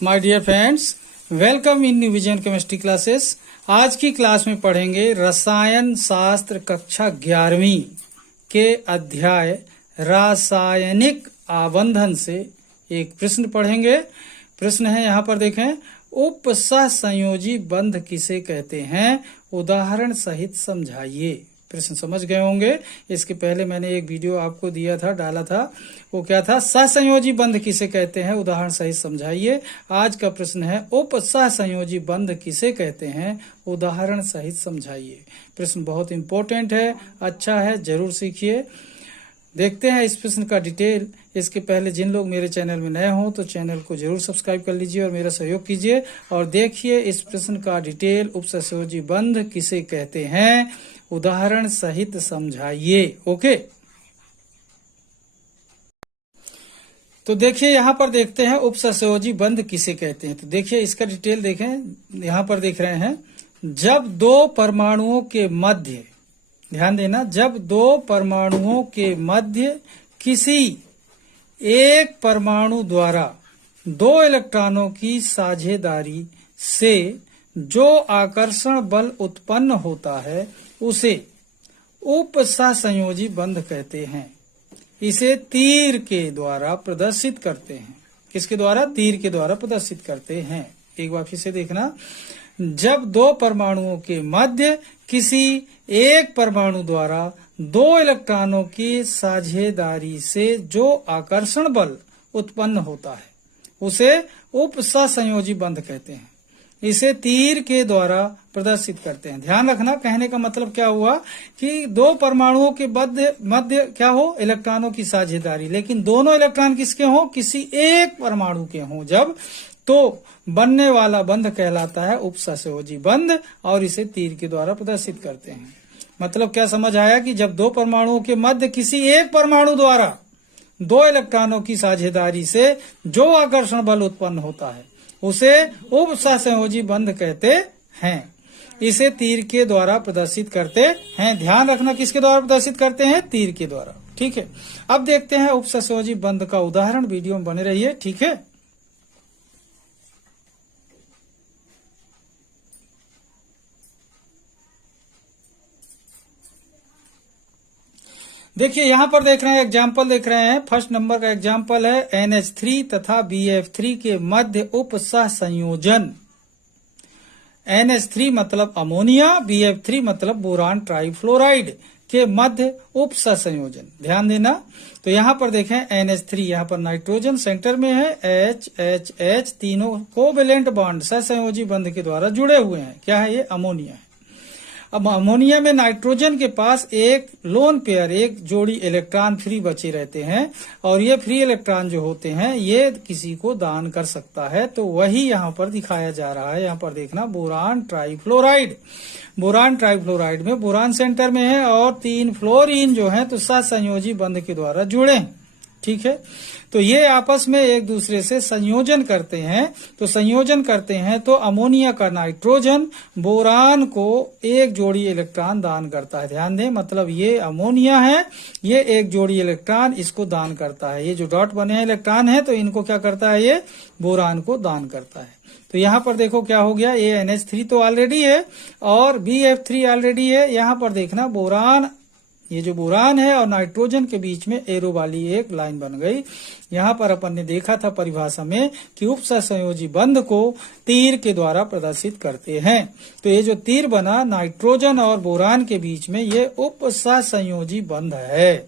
My dear friends, welcome in new vision chemistry classes. आज की class में पढ़ेंगे रसायन शास्त्र कक्षा 11वीं के अध्याय रासायनिक आबंधन से एक प्रश्न पढ़ेंगे। प्रश्न है, यहाँ पर देखें, उपसहसंयोजी बंध किसे कहते हैं, उदाहरण सहित समझाइए। प्रश्न समझ गए होंगे। इसके पहले मैंने एक वीडियो आपको दिया था, डाला था, वो क्या था, सहसंयोजी बंध किसे कहते हैं, उदाहरण सहित समझाइए। आज का प्रश्न है, उपसहसंयोजी बंध किसे कहते हैं, उदाहरण सहित समझाइए। प्रश्न बहुत इंपॉर्टेंट है, अच्छा है, जरूर सीखिए। देखते हैं इस प्रश्न का डिटेल। इसके पहले जिन लोग मेरे चैनल में नए हों तो चैनल को जरूर सब्सक्राइब कर लीजिए और मेरा सहयोग कीजिए। और देखिए इस प्रश्न का डिटेल, उपसहसंयोजी बंध किसे कहते हैं, उदाहरण सहित समझाइए। ओके, तो देखिए यहाँ पर देखते हैं उपसहसंयोजी बंध किसे कहते हैं। तो देखिए इसका डिटेल देखें, यहाँ पर देख रहे हैं, जब दो परमाणुओं के मध्य, ध्यान देना, जब दो परमाणुओं के मध्य किसी एक परमाणु द्वारा दो इलेक्ट्रॉनों की साझेदारी से जो आकर्षण बल उत्पन्न होता है उसे उपसहसंयोजी बंध कहते हैं। इसे तीर के द्वारा प्रदर्शित करते हैं। किसके द्वारा? तीर के द्वारा प्रदर्शित करते हैं। एक बार फिर से देखना, जब दो परमाणुओं के मध्य किसी एक परमाणु द्वारा दो इलेक्ट्रॉनों की साझेदारी से जो आकर्षण बल उत्पन्न होता है उसे उपसहसंयोजी बंध कहते हैं। इसे तीर के द्वारा प्रदर्शित करते हैं। ध्यान रखना, कहने का मतलब क्या हुआ कि दो परमाणुओं के मध्य क्या हो, इलेक्ट्रॉनों की साझेदारी, लेकिन दोनों इलेक्ट्रॉन किसके हो, किसी एक परमाणु के हो जब, तो बनने वाला बंध कहलाता है उपसहसंयोजी बंध, और इसे तीर के द्वारा प्रदर्शित करते हैं। मतलब क्या समझ आया कि जब दो परमाणुओं के मध्य किसी एक परमाणु द्वारा दो इलेक्ट्रॉनों की साझेदारी से जो आकर्षण बल उत्पन्न होता है उसे उपसहसंयोजी बंध कहते हैं। इसे तीर के द्वारा प्रदर्शित करते हैं। ध्यान रखना, किसके द्वारा प्रदर्शित करते हैं, तीर के द्वारा। ठीक है, अब देखते हैं उपसहसंयोजी बंध का उदाहरण। वीडियो में बने रहिए, ठीक है। देखिए यहाँ पर देख रहे हैं, एग्जाम्पल देख रहे हैं। फर्स्ट नंबर का एग्जाम्पल है NH3 तथा BF3 के मध्य उपसहसंयोजन। NH3 मतलब अमोनिया, BF3 मतलब बोरान ट्राइफ्लोराइड के मध्य उपसहसंयोजन। ध्यान देना, तो यहाँ पर देखें NH3, यहाँ पर नाइट्रोजन सेंटर में है, H तीनों कोवेलेंट बॉन्ड सहसंयोजी बंध के द्वारा जुड़े हुए हैं। क्या है ये? अमोनिया है। अब अमोनिया में नाइट्रोजन के पास एक लोन पेयर, एक जोड़ी इलेक्ट्रॉन फ्री बचे रहते हैं, और ये फ्री इलेक्ट्रॉन जो होते हैं ये किसी को दान कर सकता है। तो वही यहाँ पर दिखाया जा रहा है। यहाँ पर देखना, बोरान ट्राइफ्लोराइड। बोरान ट्राइफ्लोराइड में बोरान सेंटर में है और 3 फ्लोरीन जो है तो सहसंयोजी बंध के द्वारा जुड़े हैं। ठीक है, तो ये आपस में एक दूसरे से संयोजन करते हैं। तो संयोजन करते हैं तो अमोनिया का नाइट्रोजन बोरान को एक जोड़ी इलेक्ट्रॉन दान करता है। ध्यान दें, मतलब ये अमोनिया है, ये एक जोड़ी इलेक्ट्रॉन इसको दान करता है। ये जो डॉट बने हैं इलेक्ट्रॉन है, तो इनको क्या करता है, ये बोरान को दान करता है। तो यहाँ पर देखो क्या हो गया, ये NH3 तो ऑलरेडी है और BF3 ऑलरेडी है। यहाँ पर देखना, बोरान, ये जो बोरान है और नाइट्रोजन के बीच में एरो वाली एक लाइन बन गई। यहाँ पर अपन ने देखा था परिभाषा में कि उपसहसंयोजी बंध को तीर के द्वारा प्रदर्शित करते हैं। तो ये जो तीर बना नाइट्रोजन और बोरान के बीच में, ये उपसहसंयोजी बंध है।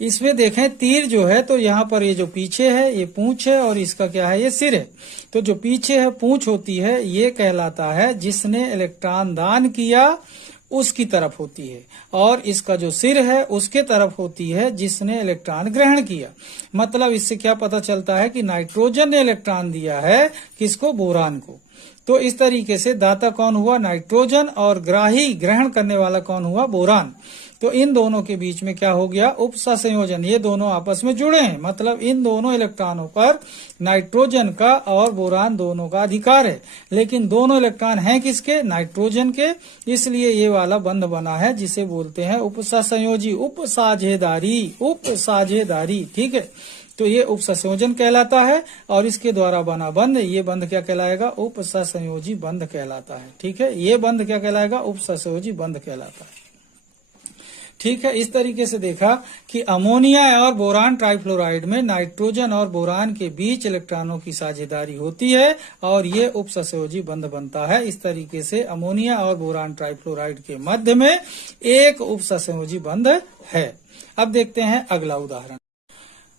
इसमें देखें, तीर जो है तो यहाँ पर ये जो पीछे है ये पूंछ है और इसका क्या है, ये सिर है। तो जो पीछे है पूंछ होती है, ये कहलाता है जिसने इलेक्ट्रॉन दान किया उसकी तरफ होती है, और इसका जो सिर है उसके तरफ होती है जिसने इलेक्ट्रॉन ग्रहण किया। मतलब इससे क्या पता चलता है कि नाइट्रोजन ने इलेक्ट्रॉन दिया है किसको, बोरान को। तो इस तरीके से दाता कौन हुआ, नाइट्रोजन, और ग्राही, ग्रहण करने वाला कौन हुआ, बोरान। तो इन दोनों के बीच में क्या हो गया, उपसहसंयोजन। ये दोनों आपस में जुड़े हैं, मतलब इन दोनों इलेक्ट्रॉनों पर नाइट्रोजन का और बोरान दोनों का अधिकार है, लेकिन दोनों इलेक्ट्रॉन हैं किसके, नाइट्रोजन के। इसलिए ये वाला बंध बना है जिसे बोलते हैं उपसहसंयोजी, उपसाझेदारी, उपसाझेदारी। ठीक है, तो ये उपसंयोजन कहलाता है। और इसके द्वारा बना बंध, ये बंध क्या कहलाएगा? उपसंयोजी बंध कहलाता है। ठीक है, ये बंध क्या कहलाएगा? उपसंयोजी बंध कहलाता है। ठीक है, इस तरीके से देखा कि अमोनिया और बोरान ट्राइफ्लोराइड में नाइट्रोजन और बोरान के बीच इलेक्ट्रॉनों की साझेदारी होती है और ये उपसंयोजी बंध बनता है। इस तरीके से अमोनिया और बोरान ट्राइफ्लोराइड के मध्य में एक उपसंयोजी बंध है। अब देखते हैं अगला उदाहरण।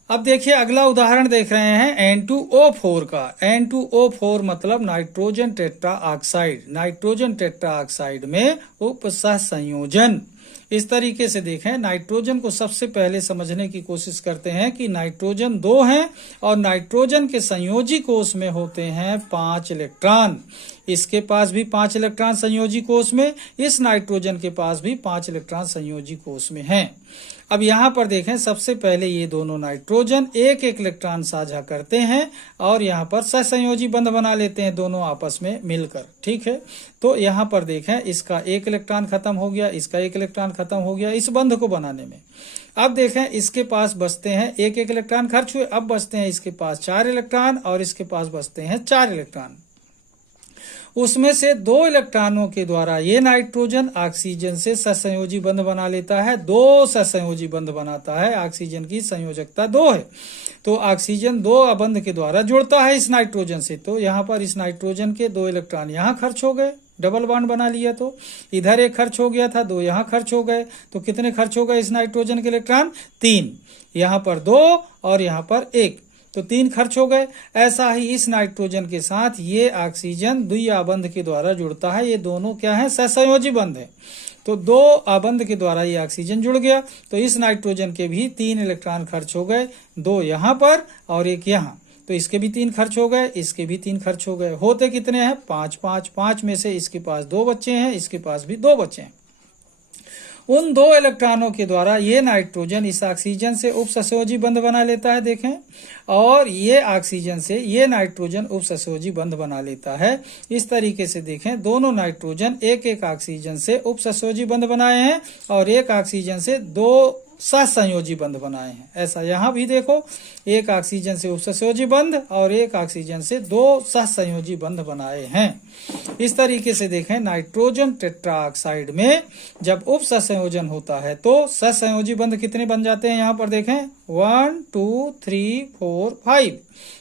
अब देखिए अगला उदाहरण देख रहे हैं N2O4 का। N2O4 मतलब nitrogen tetra oxide. Nitrogen tetra oxide में उपसंयोजन। इस तरीके से देखें, नाइट्रोजन को सबसे पहले समझने की कोशिश करते हैं कि नाइट्रोजन 2 हैं और नाइट्रोजन के संयोजी कोष में होते हैं 5 इलेक्ट्रॉन। इसके पास भी 5 इलेक्ट्रॉन संयोजी कोष में, इस नाइट्रोजन के पास भी 5 इलेक्ट्रॉन संयोजी कोष में हैं। अब यहाँ पर देखें, सबसे पहले ये दोनों नाइट्रोजन एक एक इलेक्ट्रॉन साझा करते हैं और यहाँ पर सहसंयोजी बंध बना लेते हैं दोनों आपस में मिलकर। ठीक है, तो यहाँ पर देखें, इसका एक इलेक्ट्रॉन खत्म हो गया, इसका एक इलेक्ट्रॉन खत्म हो गया इस बंध को बनाने में। अब देखें, इसके पास बचते हैं एक एक इलेक्ट्रॉन खर्च हुए, अब बचते हैं इसके पास 4 इलेक्ट्रॉन और इसके पास बचते हैं 4 इलेक्ट्रॉन। उसमें से 2 इलेक्ट्रॉनों के द्वारा ये नाइट्रोजन ऑक्सीजन से सहसंयोजी बंध बना लेता है। 2 सहसंयोजी बंध बनाता है। ऑक्सीजन की संयोजकता 2 है, तो ऑक्सीजन 2 बंध के द्वारा जुड़ता है इस नाइट्रोजन से। तो यहाँ पर इस नाइट्रोजन के 2 इलेक्ट्रॉन यहाँ खर्च हो गए, डबल बॉन्ड बना लिया। तो इधर एक खर्च हो गया था, 2 यहाँ खर्च हो गए। तो कितने खर्च हो गए इस नाइट्रोजन के इलेक्ट्रॉन? 3। यहाँ पर 2 और यहाँ पर 1, तो 3 खर्च हो गए। ऐसा ही इस नाइट्रोजन के साथ ये ऑक्सीजन द्विया बंध के द्वारा जुड़ता है। ये दोनों क्या है? सहसंयोजी बंध है। तो 2 आबंध के द्वारा ये ऑक्सीजन जुड़ गया। तो इस नाइट्रोजन के भी 3 इलेक्ट्रॉन खर्च हो गए, 2 यहाँ पर और 1 यहाँ। तो इसके भी 3 खर्च हो गए, इसके भी 3 खर्च हो गए। होते कितने हैं? 5 5 5 में से इसके पास 2 बच्चे हैं, इसके पास भी 2 बच्चे हैं। उन 2 इलेक्ट्रॉनों के द्वारा ये नाइट्रोजन इस ऑक्सीजन से उपसंयोजी बंध बना लेता है, देखें, और ये ऑक्सीजन से ये नाइट्रोजन उपसंयोजी बंध बना लेता है। इस तरीके से देखें, दोनों नाइट्रोजन एक एक ऑक्सीजन से उपसंयोजी बंध बनाए हैं और एक ऑक्सीजन से 2 सहसंयोजी बंध बनाए हैं। ऐसा यहाँ भी देखो, एक ऑक्सीजन से उपसंयोजी बंध और एक ऑक्सीजन से 2 सहसंयोजी बंध बनाए हैं। इस तरीके से देखें, नाइट्रोजन टेट्रा ऑक्साइड में जब उपसंयोजन होता है तो सहसंयोजी बंध कितने बन जाते हैं? यहाँ पर देखें 1 2 3 4 5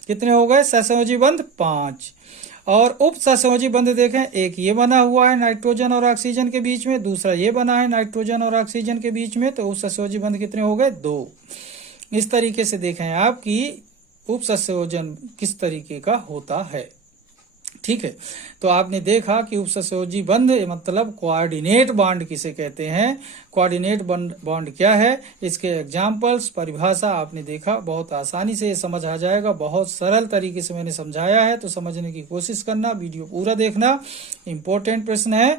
कितने हो गए सहसंयोजी बंध? 5। और उप सहसंयोजी बंध देखें, एक ये बना हुआ है नाइट्रोजन और ऑक्सीजन के बीच में, दूसरा ये बना है नाइट्रोजन और ऑक्सीजन के बीच में, तो उप सहसंयोजी बंध कितने हो गए? 2। इस तरीके से देखें आप कि उप सहसंयोजन किस तरीके का होता है। ठीक है, तो आपने देखा कि उपसंयोजी बंध मतलब कोऑर्डिनेट बॉन्ड किसे कहते हैं। कोऑर्डिनेट बॉन्ड क्या है, इसके एग्जाम्पल्स, परिभाषा आपने देखा। बहुत आसानी से ये समझ आ जाएगा, बहुत सरल तरीके से मैंने समझाया है, तो समझने की कोशिश करना, वीडियो पूरा देखना। इम्पोर्टेंट प्रश्न है।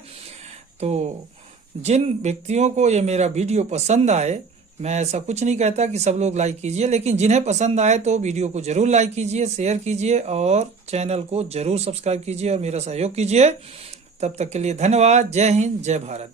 तो जिन व्यक्तियों को ये मेरा वीडियो पसंद आए, मैं ऐसा कुछ नहीं कहता कि सब लोग लाइक कीजिए, लेकिन जिन्हें पसंद आए तो वीडियो को जरूर लाइक कीजिए, शेयर कीजिए और चैनल को जरूर सब्सक्राइब कीजिए और मेरा सहयोग कीजिए। तब तक के लिए धन्यवाद। जय हिंद, जय भारत।